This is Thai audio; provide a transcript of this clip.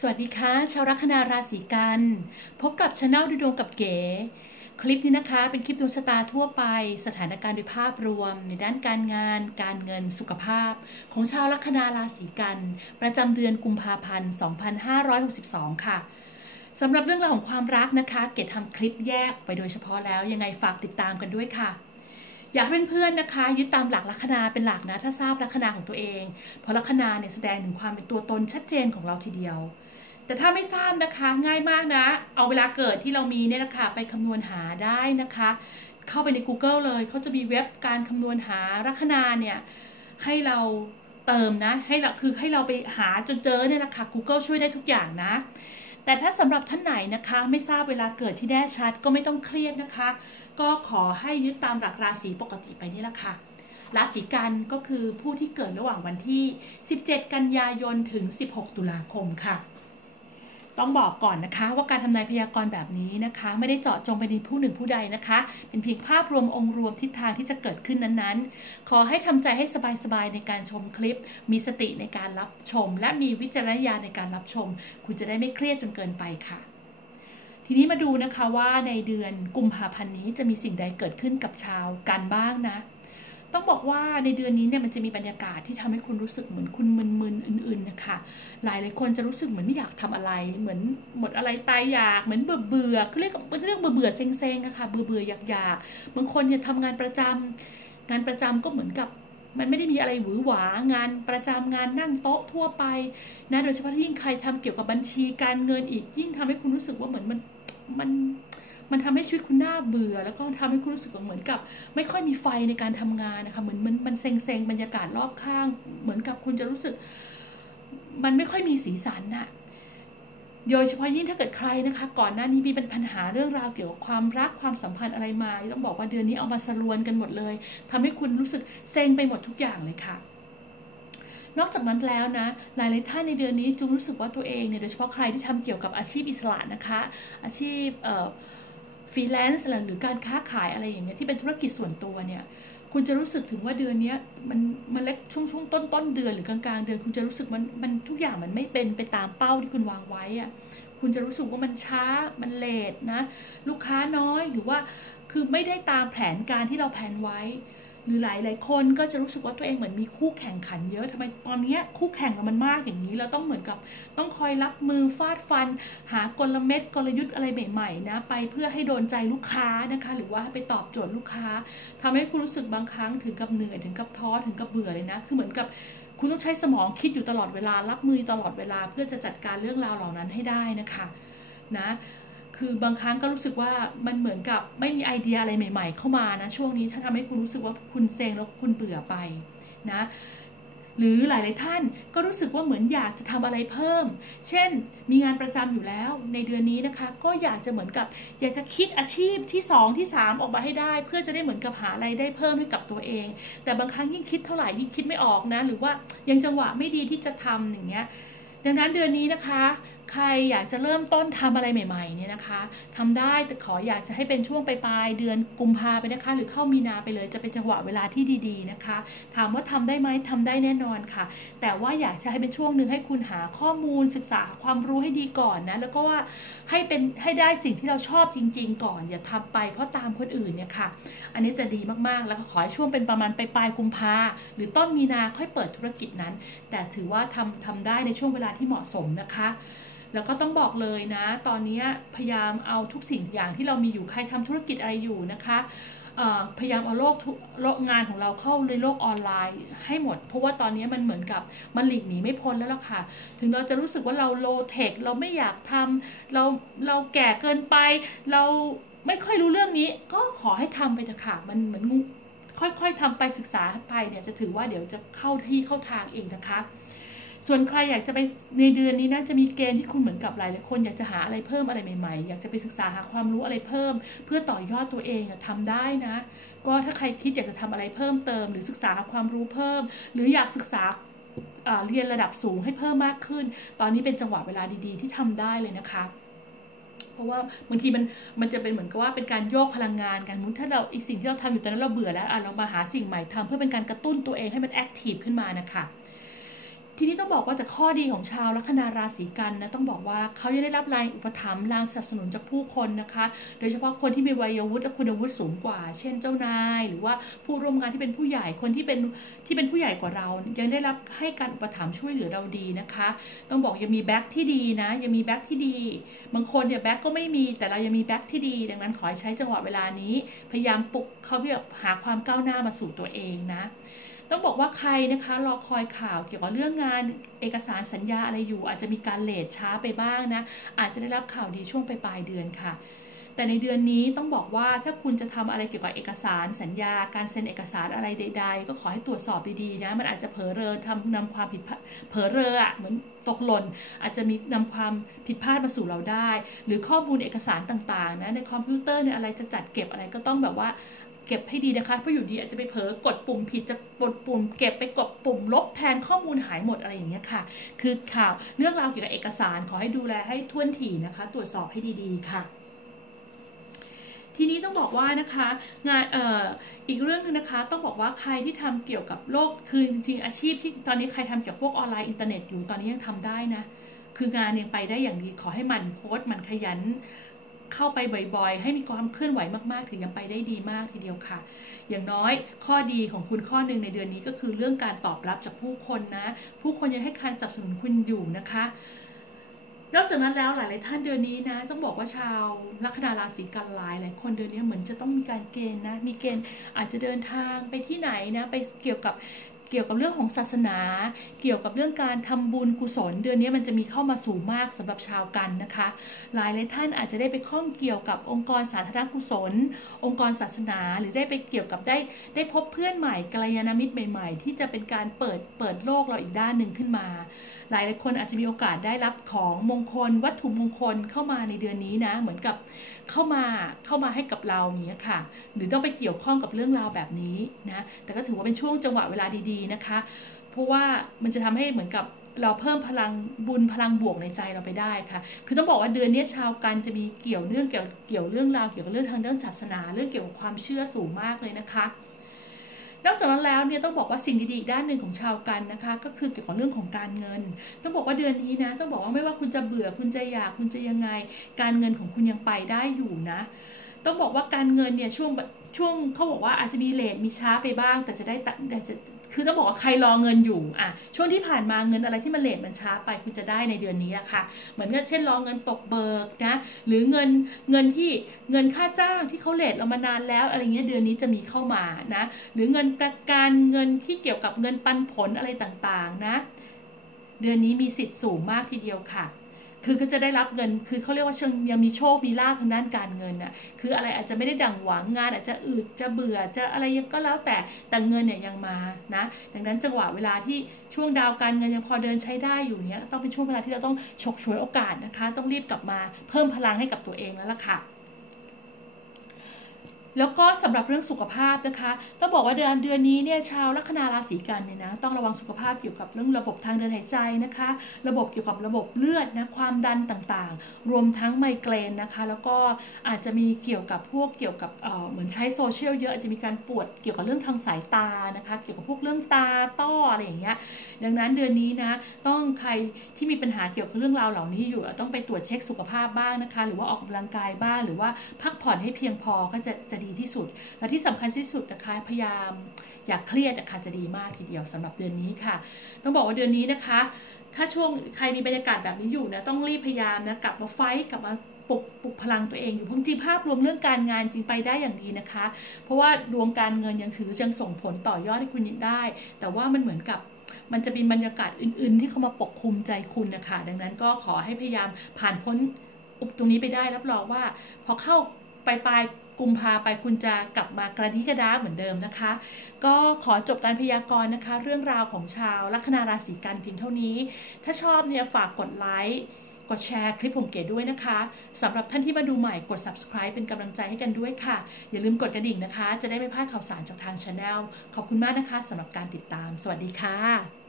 สวัสดีค่ะชาวลัคนาราศีกัน พบกับช anel ดูดวงกับเก๋ คลิปนี้นะคะ เป็นคลิปดวงชะตาทั่วไป สถานการณ์โดยภาพรวม ในด้านการงาน การเงินสุขภาพ ของชาวลัคนาราศีกัน ประจำเดือนกุมภาพันธ์ 2562 ค่ะสำหรับเรื่องราวของความรักนะคะ เก๋ทำคลิปแยกไปโดยเฉพาะแล้วยังไงฝากติดตามกันด้วยค่ะอยากให้เพื่อนๆนะคะ ยึดตามหลักลัคนาเป็นหลักนะถ้าทราบลัคนาของตัวเอง เพราะลัคนาเนี่ยแสดงถึงความเป็นตัวตนชัดเจนของเราทีเดียว แต่ถ้าไม่ทราบนะคะง่ายมากนะ เอาเวลาเกิดที่เรามีเนี่ยนะคะไปคำนวณหาได้นะคะ เข้าไปใน Google เลยเขาจะมีเว็บการคำนวณหาลัคนาเนี่ยให้เราเติมนะให้เราคือให้เราไปหาจนเจอเนี่ยแหละค่ะ Google ช่วยได้ทุกอย่างนะ แต่ถ้าสำหรับท่านไหนนะคะ ไม่ทราบเวลาเกิดที่แน่ชัดก็ไม่ต้องเครียดนะคะ ก็ขอให้ยึดตามหลักราศีปกติไปนี่แหละค่ะราศีกันก็คือผู้ที่เกิดระหว่างวันที่ 17 กันยายนถึง 16 ตุลาคมค่ะ ต้องบอกก่อนนะคะว่าการทำนายพยากรณ์แบบนี้นะคะ ไม่ได้เจาะจงไปในผู้หนึ่งผู้ใดนะคะ เป็นเพียงภาพรวมองค์รวมทิศทางที่จะเกิดขึ้นนั้นๆ ขอให้ทำใจให้สบายๆในการชมคลิป มีสติในการรับชม และมีวิจารณญาณในการรับชม คุณจะได้ไม่เครียดจนเกินไปค่ะ ทีนี้มาดูนะคะว่าในเดือนกุมภาพันธ์นี้จะมีสิ่งใดเกิดขึ้นกับชาวกันบ้างนะ ต้องบอกว่าในเดือนนี้เนี่ยมันจะมีบรรยากาศที่ทำให้คุณรู้สึกเหมือนคุณมึนๆอื่นๆนะคะหลายหลายคนจะรู้สึกเหมือนไม่อยากทำอะไร เหมือนหมดอะไรตายอยากเหมือนเบื่อเบื่อเรียกเขาเรียกเบื่อเบื่อเซ็งเซ็งอะค่ะเบื่อเบื่ออยากอยากบางคนเนี่ยทำงานประจำงานประจำก็เหมือนกับมันไม่ได้มีอะไรหวือหวางานประจำงานนั่งโต๊ะทั่วไปนะโดยเฉพาะยิ่งใครทำเกี่ยวกับบัญชีการเงินอีกยิ่งทำให้คุณรู้สึกว่าเหมือนมันมัน มันทำให้ชีวิตคุณน่าเบื่อ แล้วก็ทำให้คุณรู้สึกเหมือนกับ ไม่ค่อยมีไฟในการทำงานนะคะเหมือนมันมันเซ็งเซงบรรยากาศรอบข้าง เหมือนกับคุณจะรู้สึก มันไม่ค่อยมีสีสันน่ะโดยเฉพาะยิ่งถ้าเกิดใครนะคะ ก่อนหน้านี้มีเป็นปัญหาเรื่องราวเกี่ยวกับความรักความสัมพันธ์อะไรมา ต้องบอกว่าเดือนนี้เอามาสรวนกันหมดเลยทำให้คุณรู้สึกเซ็งไปหมดทุกอย่างเลยค่ะนอกจากนั้นแล้วนะ หลายหลายท่านในเดือนนี้จุงรู้สึกว่าตัวเองเนี่ย โดยเฉพาะใครที่ทำเกี่ยวกับอาชีพอิสระนะคะ อาชีพ ฟรีแลนซ์หรือการค้าขายอะไรอย่างเงี้ยที่เป็นธุรกิจส่วนตัวเนี่ยคุณจะรู้สึกถึงว่าเดือนนี้มันมันเล็กช่วงช่วงต้นต้นเดือนหรือกลางกลางเดือน คุณจะรู้สึกมันมันทุกอย่างมันไม่เป็นไปตามเป้าที่คุณวางไว้อะคุณจะรู้สึกว่ามันช้ามันเลทนะ ลูกค้าน้อยหรือว่าคือไม่ได้ตามแผนการที่เราแผนไว้ หรือหลายหลายคนก็จะรู้สึกว่าตัวเองเหมือนมีคู่แข่งขันเยอะทำไมตอนนี้คู่แข่งเรามันมากอย่างนี้เราต้องเหมือนกับต้องคอยรับมือฟาดฟัน หากลเม็ดกลยุทธ์อะไรใหม่ๆนะไปเพื่อให้โดนใจลูกค้านะคะ หรือว่าไปตอบโจทย์ลูกค้าทำให้คุณรู้สึกบางครั้งถึงกับเหนื่อยถึงกับท้อถึงกับเบื่อเลยนะคือเหมือนกับคุณต้องใช้สมองคิดอยู่ตลอดเวลารับมือตลอดเวลา เพื่อจะจัดการเรื่องราวเหล่านั้นให้ได้นะคะนะ คือบางครั้งก็รู้สึกว่ามันเหมือนกับไม่มีไอเดียอะไรใหม่ ๆ เข้ามานะช่วงนี้ถ้าทำให้คุณรู้สึกว่าคุณเซ็งแล้วคุณเบื่อไปนะหรือหลาย ๆ ท่านก็รู้สึกว่าเหมือนอยากจะทำอะไรเพิ่ม เช่น มีงานประจำอยู่แล้วในเดือนนี้นะคะ ก็อยากจะเหมือนกับ อยากจะคิดอาชีพที่ 2 ที่ 3 ออกมาให้ได้ เพื่อจะได้เหมือนกับหาอะไรได้เพิ่มให้กับตัวเอง แต่บางครั้งยิ่งคิดเท่าไหร่ยิ่งคิดไม่ออกนะ หรือว่ายังจังหวะไม่ดีที่จะทำอย่างเงี้ยดังนั้นเดือนนี้นะคะใครอยากจะเริ่มต้นทำอะไรใหม่ๆเนี่ยนะคะทำได้แต่ขออยากจะให้เป็นช่วงปลายๆเดือนกุมภาไปนะคะ หรือเข้ามีนาไปเลยจะเป็นจังหวะเวลาที่ดีๆนะคะ ถามว่าทำได้ไหมทำได้แน่นอนค่ะ แต่ว่าอยากจะให้เป็นช่วงหนึ่งให้คุณหาข้อมูลศึกษาความรู้ให้ดีก่อนนะแล้วก็ว่าให้เป็นให้ได้สิ่งที่เราชอบจริง ๆ ก่อน อย่าทำไปเพราะตามคนอื่นเนี่ยค่ะ อันนี้จะดีมากๆ แล้วก็ขอให้ช่วงเป็นประมาณปลายๆกุมภาหรือต้นมีนาค่อยเปิดธุรกิจนั้น แต่ถือว่าทำทำได้ในช่วงเวลาที่เหมาะสมนะคะ แล้วก็ต้องบอกเลยนะ ตอนนี้พยายามเอาทุกสิ่งอย่างที่เรามีอยู่ใครทำธุรกิจอะไรอยู่นะคะพยายามเอาโลกโลกงานของเราเข้าในโลกออนไลน์ให้หมด เพราะว่าตอนนี้มันเหมือนกับมันหลีกหนีไม่พ้นแล้วล่ะค่ะ ถึงเราจะรู้สึกว่าเราโลเทคเราไม่อยากทำเราเราแก่เกินไป เราไม่ค่อยรู้เรื่องนี้ ก็ขอให้ทำไปเถอะค่ะ มันเหมือนค่อยๆทำไปศึกษาไปเนี่ยจะถือว่าเดี๋ยวจะเข้าที่เข้าทางเองนะคะ ส่วนใครอยากจะไปในเดือนนี้นะจะมีเกณฑ์ที่คุณเหมือนกับหลายหลายคนอยากจะหาอะไรเพิ่มอะไรใหม่ๆ อยากจะไปศึกษาหาความรู้อะไรเพิ่ม เพื่อต่อยอดตัวเองทำได้นะ ก็ถ้าใครคิดอยากจะทำอะไรเพิ่มเติม หรือศึกษาหาความรู้เพิ่ม หรืออยากศึกษาเรียนระดับสูงให้เพิ่มมากขึ้น ตอนนี้เป็นจังหวะเวลาดีๆ ที่ทำได้เลยนะคะเพราะว่าบางทีมันมันจะเป็นเหมือนกับว่าเป็นการโยกพลังงานกันมุนถ้าเราอีกสิ่งที่เราทำอยู่ตอนนั้นเราเบื่อแล้วอะเรามาหาสิ่งใหม่ทำเพื่อเป็นการกระตุ้นตัวเองให้มันแอคทีฟขึ้นมานะคะ ทีนี้ต้องบอกว่าแต่ข้อดีของชาวลัคนาราศีกันนะต้องบอกว่าเขาจะได้รับแรงอุปถัมภ์แรงสนับสนุนจากผู้คนนะคะ โดยเฉพาะคนที่มีวัยวุฒิและคุณวุฒิสูงกว่า เช่นเจ้านาย หรือว่าผู้ร่วมงานที่เป็นผู้ใหญ่คนที่เป็นที่เป็นผู้ใหญ่กว่าเรายังได้รับให้การอุปถัมภ์ช่วยเหลือเราดีนะคะ ต้องบอกยังมีแบ็คที่ดีนะยังมีแบ็คที่ดี บางคนเนี่ยแบ็คก็ไม่มีแต่เรายังมีแบ็คที่ดี ดังนั้นขอให้ใช้จังหวะเวลานี้ พยายามปลุกเขาเพื่อหาความก้าวหน้ามาสู่ตัวเองนะ ต้องบอกว่าใครนะคะรอคอยข่าวเกี่ยวกับเรื่องงานเอกสารสัญญาอะไรอยู่ อาจจะมีการเลทช้าไปบ้างนะอาจจะได้รับข่าวดีช่วงปลายเดือนค่ะแต่ในเดือนนี้ต้องบอกว่าถ้าคุณจะทำอะไรเกี่ยวกับเอกสารสัญญา การเซ็นเอกสารอะไรใด ๆ ก็ขอให้ตรวจสอบดีๆนะมันอาจจะเผลอเรอทำนำความผิดเผลอเรออะเหมือนตกหล่นอาจจะมีนำความผิดพลาดมาสู่เราได้ หรือข้อมูลเอกสารต่างๆนะในคอมพิวเตอร์เนี่ยอะไรจะจัดเก็บอะไรก็ต้องแบบว่า เก็บให้ดีนะคะเพราะอยู่ดีอาจจะไปเผลอกดปุ่มผิดจะกดปุ่ม เก็บไปกดปุ่มลบแทนข้อมูลหายหมดอะไรอย่างเงี้ยค่ะ คือข่าวเรื่องราวเกี่ยวกับเอกสารขอให้ดูแลให้ท่วนถี่นะคะ ตรวจสอบให้ดีๆค่ะทีนี้ต้องบอกว่านะคะงานเอ่ออีกเรื่องนึงนะคะ ต้องบอกว่าใครที่ทำเกี่ยวกับโลกคือจริงๆอาชีพที่ตอนนี้ใครทำเกี่ยวกับพวกออนไลน์อินเทอร์เน็ตอยู่ตอนนี้ยังทำได้นะคืองานยังไปได้อย่างดีขอให้มันโพสต์มันขยัน เข้าไปบ่อยๆ ให้มีความเคลื่อนไหวมากๆ ถึงยังไปได้ดีมากทีเดียวค่ะ อย่างน้อยข้อดีของคุณข้อหนึ่งในเดือนนี้ก็คือเรื่องการตอบรับจากผู้คนนะ ผู้คนยังให้การสนับสนุนคุณอยู่นะคะ นอกจากนั้นแล้วหลายๆท่านเดือนนี้นะต้องบอกว่าชาวลัคนาราศีกันหลายหลายคนเดือนนี้เหมือนจะต้องมีการเกณฑ์นะ มีเกณฑ์อาจจะเดินทางไปที่ไหนนะ ไปเกี่ยวกับ เกี่ยวกับเรื่องของศาสนา เกี่ยวกับเรื่องการทำบุญกุศล เดือนนี้มันจะมีเข้ามาสูงมากสำหรับชาวกันนะคะ หลายหลายท่านอาจจะได้ไปข้องเกี่ยวกับองค์กรสาธารณกุศล องค์กรศาสนา หรือได้ไปเกี่ยวกับได้ได้พบเพื่อนใหม่กัลยาณมิตรใหม่ ๆ ที่จะเป็นการเปิดเปิดโลกเราอีกด้านหนึ่งขึ้นมาหลายหลายคนอาจจะมีโอกาสได้รับของมงคล วัตถุมงคลเข้ามาในเดือนนี้นะ เหมือนกับเข้ามาเข้ามาให้กับเราอย่างเงี้ยค่ะ หรือต้องไปเกี่ยวข้องกับเรื่องราวแบบนี้นะแต่ก็ถือว่าเป็นช่วงจังหวะเวลาดีๆนะคะ เพราะว่ามันจะทำให้เหมือนกับเราเพิ่มพลังบุญพลังบวกในใจเราไปได้ค่ะ คือต้องบอกว่าเดือนนี้ชาวกันจะมีเกี่ยวเรื่องเกี่ยวเกี่ยวเรื่องราวเกี่ยวกับเรื่องทางด้านศาสนา เรื่องเกี่ยวกับความเชื่อสูงมากเลยนะคะ นอกจากนั้นแล้วเนี่ยต้องบอกว่าสิ่งดีๆด้านหนึ่งของชาวกันนะคะ ก็คือเกี่ยวกับเรื่องของการเงิน ต้องบอกว่าเดือนนี้นะ ต้องบอกว่าไม่ว่าคุณจะเบื่อคุณจะอยากคุณจะยังไง การเงินของคุณยังไปได้อยู่นะ ต้องบอกว่าการเงินเนี่ยช่วงช่วงเขาบอกว่าอาจจะมีเลทมีช้าไปบ้าง แต่จะได้แต่จะคือต้องบอกว่าใครรอเงินอยู่อะช่วงที่ผ่านมาเงินอะไรที่มันเลทมันช้าไปคุณจะได้ในเดือนนี้อะค่ะเหมือนกับเช่นรอเงินตกเบิกนะหรือเงินเงินที่เงินค่าจ้างที่เขาเลทเรามานานแล้วอะไรเงี้ยเดือนนี้จะมีเข้ามานะหรือเงินประกันเงินที่เกี่ยวกับเงินปันผลอะไรต่างๆนะ เดือนนี้มีสิทธิ์สูงมากทีเดียวค่ะ คือก็จะได้รับเงิน คือเขาเรียกว่าเชิงยังมีโชค มีลาภทางด้านการเงินน่ะ คืออะไรอาจจะไม่ได้ดังหวังงาน อาจจะอืด จะเบื่อ จะอะไรก็แล้วแต่ แต่เงินเนี่ยยังมา นะ ดังนั้นจังหวะเวลาที่ช่วงดาวการเงินยังพอเดินใช้ได้อยู่เนี้ย ต้องเป็นช่วงเวลาที่เราต้องฉกฉวยโอกาสนะคะ ต้องรีบกลับมาเพิ่มพลังให้กับตัวเองแล้วล่ะค่ะ แล้วก็สำหรับเรื่องสุขภาพนะคะ ต้องบอกว่าเดือนเดือนนี้เนี่ยชาวลัคนาราศีกันเนี่ยนะต้องระวังสุขภาพเกี่ยวกับเรื่องระบบทางเดินหายใจนะคะ ระบบเกี่ยวกับระบบเลือดนะความดันต่างๆ รวมทั้งไมเกรนนะคะ แล้วก็อาจจะมีเกี่ยวกับพวกเกี่ยวกับเเหมือนใช้โซเชียลเยอะอาจจะมีการปวดเกี่ยวกับเรื่องทางสายตานะคะ เกี่ยวกับพวกเรื่องตาต้ออะไรอย่างเงี้ยดังนั้นเดือนนี้นะต้องใครที่มีปัญหาเกี่ยวกับเรื่องราวเหล่านี้อยู่ต้องไปตรวจเช็คสุขภาพบ้างนะคะ หรือว่าออกกำลังกายบ้างหรือว่าพักผ่อนให้เพียงพอก็จะจะดีที่สุด และที่สำคัญที่สุดนะคะพยายามอย่าเครียดนะคะจะดีมากทีเดียวสำหรับเดือนนี้ค่ะ ต้องบอกว่าเดือนนี้นะคะ ถ้าช่วงใครมีบรรยากาศแบบนี้อยู่นะต้องรีบพยายามนะกลับมาไฟกลับมาปลุกปลุกพลังตัวเองอยู่พุ่งจีภาพรวมเรื่องการงานจริงไปได้อย่างดีนะคะ เพราะว่าดวงการเงินยังถือยังส่งผลต่อยอดให้คุณได้ แต่ว่ามันเหมือนกับมันจะมีบรรยากาศอื่น ๆ ที่เข้ามาปกคลุมใจคุณนะคะ ดังนั้นก็ขอให้พยายามผ่านพ้นอุปตรงนี้ไปได้รับรองว่า พอเข้าปลายปลาย กุมภาไปคุณจะกลับมากระดิกระดาเหมือนเดิมนะคะ ก็ขอจบการพยากรณ์นะคะ เรื่องราวของชาวลัคนาราศีกันเพียงเท่านี้ ถ้าชอบเนี่ยฝากกดไลค์กดแชร์คลิปผมเก๋ด้วยนะคะสำหรับท่านที่มาดูใหม่กด subscribe เป็นกำลังใจให้กันด้วยค่ะ อย่าลืมกดกระดิ่งนะคะ จะได้ไม่พลาดข่าวสารจากทางช anel ขอบคุณมากนะคะสำหรับการติดตาม สวัสดีค่ะ